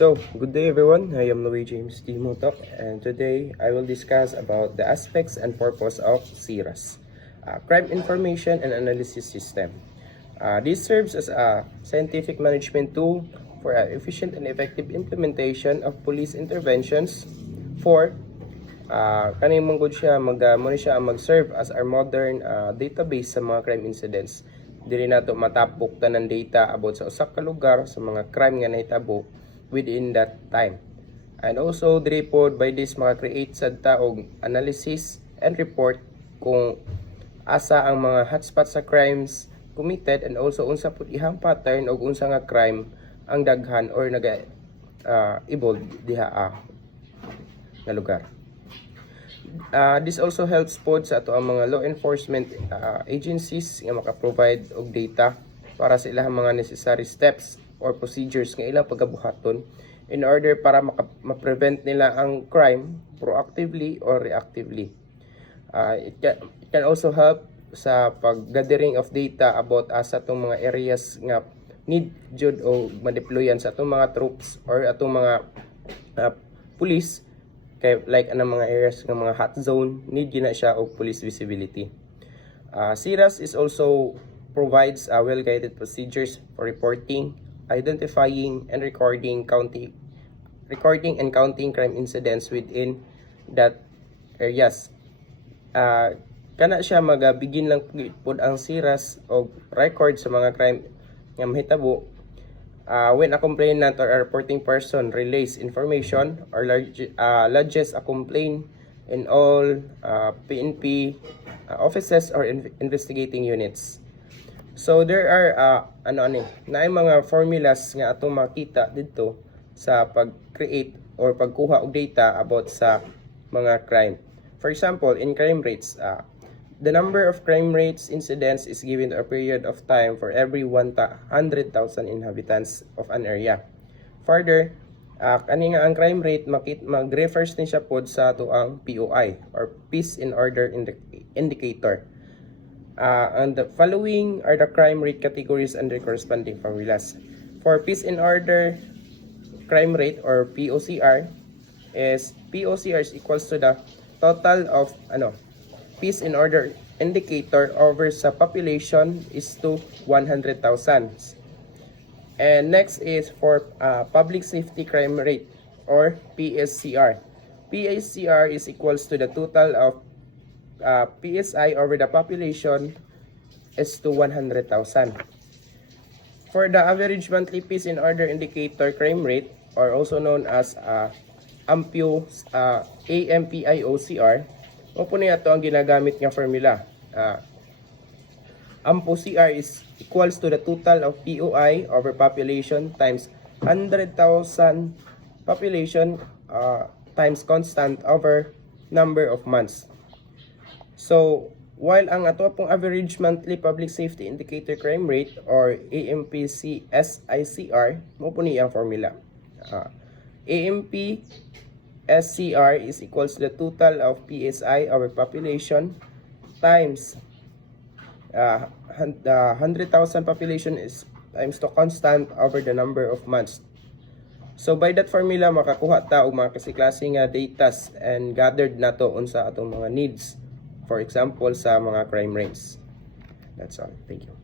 So, good day everyone. I am Louis James D. Motok, and today I will discuss about the aspects and purpose of CIRAS, Crime Information and Analysis System. This serves as a scientific management tool for efficient and effective implementation of police interventions for kaning manggod siya mag-serve as our modern database sa mga crime incidents. Dili nato matapok tanan data about sa usa ka lugar sa mga crime nga nahitabo within that time. And also diri pod by this maka-create sad ta og analysis and report kung asa ang mga hotspots sa crimes committed, and also unsa pud ihang pattern og unsa nga crime ang daghan or naga evolve diha nga lugar. This also helps pod sa ato ang mga law enforcement agencies nga maka-provide og data para sa ilang mga necessary steps or procedures nga ilang pagabuhaton in order para ma-prevent nila ang crime proactively or reactively. It can also help sa pag-gathering of data about asa atong mga areas nga need jud o ma-deployan sa atong mga troops or atong mga police, kay like anang mga areas nga mga hot zone need gina siya og police visibility. CIRAS is also provides well-guided procedures for reporting, identifying, and recording and counting crime incidents within that areas. Kana siya magabigin lang pod ang CIRAS og record sa mga crime nga mahitabo when a complainant or a reporting person relays information or lodges a complaint in all PNP offices or investigating units. So there are naay mga formulas nga atong makita dito sa pag-create or pagkuha og data about sa mga crime. For example, in crime rates, the number of crime rates incidents is given a period of time for every 100,000 inhabitants of an area. Further, kani nga ang crime rate mag-refers ni siya pod sa ato ang POI or Peace and Order Indicator. And the following are the crime rate categories under corresponding formulas. For Peace and Order crime rate or POCR is equals to the total of Peace and Order Indicator over sa population is to 100,000. And next is for Public Safety Crime Rate or PSCR. PSCR is equals to the total of PSI over the population is to 100,000. For the average monthly Peace and Order Indicator crime rate, or also known as AMPIOCR, po niya ito ang ginagamit nga formula. AMPOCR is equals to the total of POI over population times 100,000 population times constant over number of months. So, while ang ato pong average monthly public safety indicator crime rate or AMPCSICR, mo po niya ang formula. AMPSCR is equals to the total of PSI over population times 100,000 population is times to constant over the number of months. So by that formula makakuha ta og mga klase nga datas and gathered nato unsa atong mga needs, for example sa mga crime rates. That's all. Thank you.